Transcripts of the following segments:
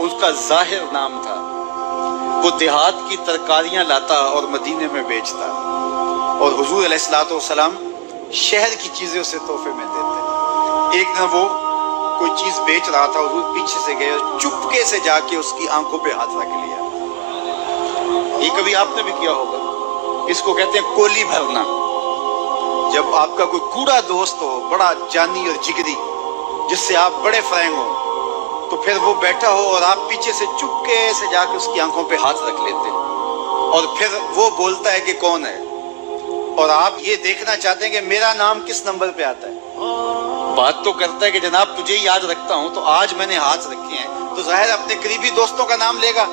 اس کا ظاہر نام تھا، وہ دیہات کی ترکاریاں لاتا اور مدینے میں بیچتا، اور حضور علیہ الصلوۃ والسلام شہر کی چیزیں اسے تحفے میں دیتے۔ ایک دن وہ کوئی چیز بیچ رہا تھا، حضور پیچھے سے گئے اور چپکے سے جا کے اس کی آنکھوں پہ ہاتھ رکھ لیا۔ یہ کبھی آپ نے بھی کیا ہوگا، اس کو کہتے ہیں کولی بھرنا۔ جب آپ کا کوئی کوڑا دوست ہو، بڑا جانی اور جگری، جس سے آپ بڑے فرینگ ہو، تو پھر وہ بیٹھا ہو اور آپ پیچھے سے چپکے سے جا کے اس کی آنکھوں پہ ہاتھ رکھ لیتے ہیں، اور پھر وہ بولتا ہے کہ کون ہے، اور آپ یہ دیکھنا چاہتے ہیں کہ میرا نام کس نمبر پہ آتا ہے۔ بات تو کرتا ہے کہ جناب تجھے یاد رکھتا ہوں، تو آج میں نے ہاتھ رکھے ہیں تو ظاہر اپنے قریبی دوستوں کا نام لے گا،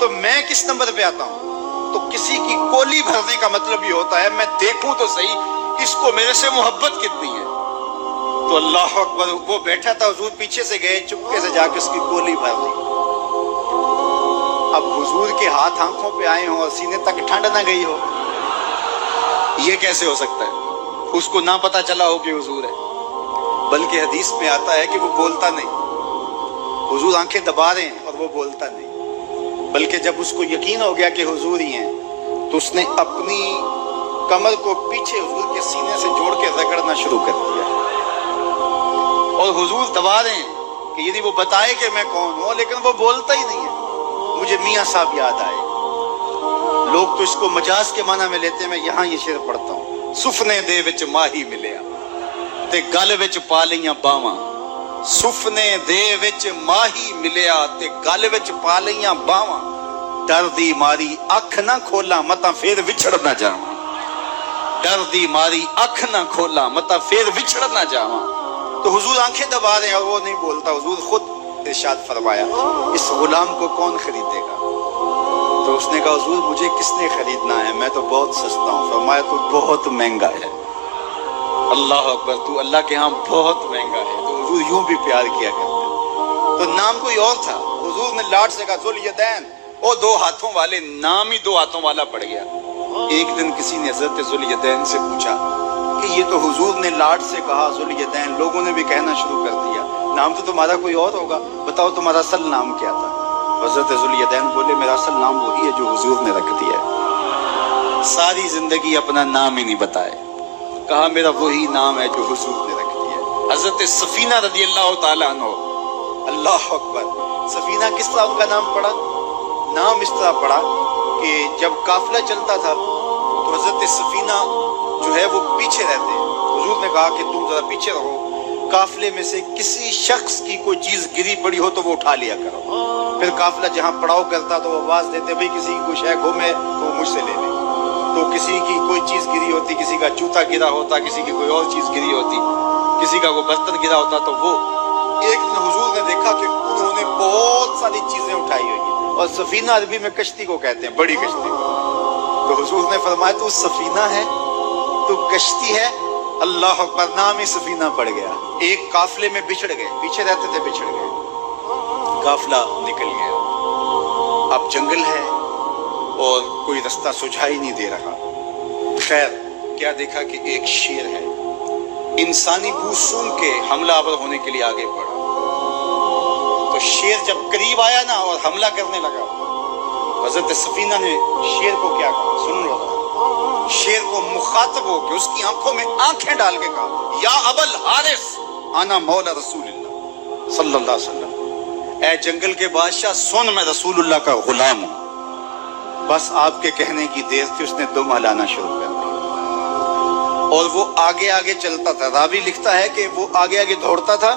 تو میں کس نمبر پہ آتا ہوں۔ تو کسی کی کولی بھرنے کا مطلب یہ ہوتا ہے میں دیکھوں تو صحیح اس کو میرے سے محبت کتنی ہے۔ تو اللہ اکبر، وہ بیٹھا تھا، حضور پیچھے سے گئے، چپکے سے جا کے اس کی کولی بھر لی۔ اب حضور کے ہاتھ آنکھوں پہ آئے ہوں اور سینے تک ٹھنڈ نہ گئی ہو، یہ کیسے ہو سکتا ہے؟ اس کو نہ پتا چلا ہو کہ حضور ہے، بلکہ حدیث میں آتا ہے کہ وہ بولتا نہیں، حضور آنکھیں دبا رہے ہیں اور وہ بولتا نہیں، بلکہ جب اس کو یقین ہو گیا کہ حضور ہی ہیں تو اس نے اپنی کمر کو پیچھے حضور کے سینے سے جوڑ کے رگڑنا شروع کر دیا، اور حضور دبا رہے ہیں کہ یعنی وہ بتائے کہ میں کون ہوں، لیکن وہ بولتا ہی نہیں ہے۔ مجھے میاں صاحب یاد آئے، لوگ تو اس کو مجاز کے معنی میں لیتے ہیں، میں یہاں یہ شعر پڑھتا ہوں۔ سفنے دے وچ ماہی ملیا تے گل وچ پا لیاں باواں، سفنے دے وچ ماہی ملیا تے گل وچ پا لیاں باواں، ڈر دی ماری اکھ نہ کھولاں متاں پھر وچھڑ نہ جاواں، ڈر دی ماری اکھ نہ کھولاں متاں پھر وچھڑ نہ جاواں۔ تو حضور آنکھیں دبا رہے ہیں اور وہ نہیں بولتا۔ حضور خود ارشاد فرمایا اس غلام کو کون خریدے گا؟ تو اس نے کہا حضور مجھے کس نے خریدنا ہے، میں تو بہت سستا ہوں۔ فرمایا تو بہت مہنگا ہے۔ اللہ اکبر، تو اللہ کے ہاں بہت مہنگا ہے۔ تو حضور یوں بھی پیار کیا کرتے۔ تو نام کوئی اور تھا، حضور نے لاٹ سے کہا ذوالیدین، وہ دو ہاتھوں والے، نام ہی دو ہاتھوں والا پڑ گیا۔ ایک دن کسی نے حضرت ذوالیدین سے پوچھا کہ یہ تو حضور نے لاٹ سے کہا ذوالیدین، لوگوں نے بھی کہنا شروع کر دیا، نام تو تمہارا کوئی اور ہوگا، بتاؤ تمہارا اصل نام کیا تھا؟ حضرت ذوالیدین بولے میرا اصل نام وہی ہے جو حضور نے رکھ دیا ہے۔ ساری زندگی اپنا نام ہی نہیں بتائے، کہا میرا وہی نام ہے جو حضور نے رکھ دیا ہے۔ حضرت سفینہ رضی اللہ تعالیٰ عنہ، اللہ اکبر، سفینہ کس طرح ان کا نام پڑا؟ نام اس طرح پڑا کہ جب قافلہ چلتا تھا تو حضرت سفینہ جو ہے وہ پیچھے رہتے، حضور نے کہا کہ تم ذرا پیچھے رہو، قافلے میں سے کسی شخص کی کوئی چیز گری پڑی ہو تو وہ اٹھا لیا کرو۔ پھر قافلہ جہاں پڑاؤ کرتا تو وہ آواز دیتے بھئی کسی کی کوئی شے گم ہے تو وہ مجھ سے لے لے۔ تو کسی کی کوئی چیز گری ہوتی، کسی کا جوتا گرا ہوتا، کسی کی کوئی اور چیز گری ہوتی، کسی کا کوئی برتن گرا ہوتا، تو وہ ایک دن حضور نے دیکھا کہ انہوں نے بہت ساری چیزیں اٹھائی ہوئی ہیں، اور سفینہ عربی میں کشتی کو کہتے ہیں، بڑی کشتی کو۔ تو حضور نے فرمایا تو سفینہ ہے، تو کشتی ہے؟ اللہ اکبر، نام ہی سفینہ پڑ گیا۔ ایک قافلے میں بچھڑ گئے، پیچھے رہتے تھے، بچھڑ گئے، قافلہ نکل گیا، اب جنگل ہے اور کوئی رستہ سجھائی نہیں دے رہا۔ خیر کیا دیکھا کہ ایک شیر ہے، انسانی بو سونگ کے حملہ آور ہونے کے لیے آگے بڑھا۔ تو شیر جب قریب آیا نا اور حملہ کرنے لگا، حضرت سفینہ نے شیر کو کیا کہا سن لو، شیر کو مخاطب ہو کے اس کی آنکھوں میں آنکھیں ڈال کے کہا یا ابا الحارث انا مولا رسول اللہ صلی اللہ علیہ وسلم، اے جنگل کے بادشاہ سن میں رسول اللہ کا غلام ہوں۔ بس آپ کے کہنے کی دیر تھی، اس نے دم ہلانا شروع کر دیا اور وہ آگے آگے چلتا تھا۔ راوی لکھتا ہے کہ وہ آگے آگے دوڑتا تھا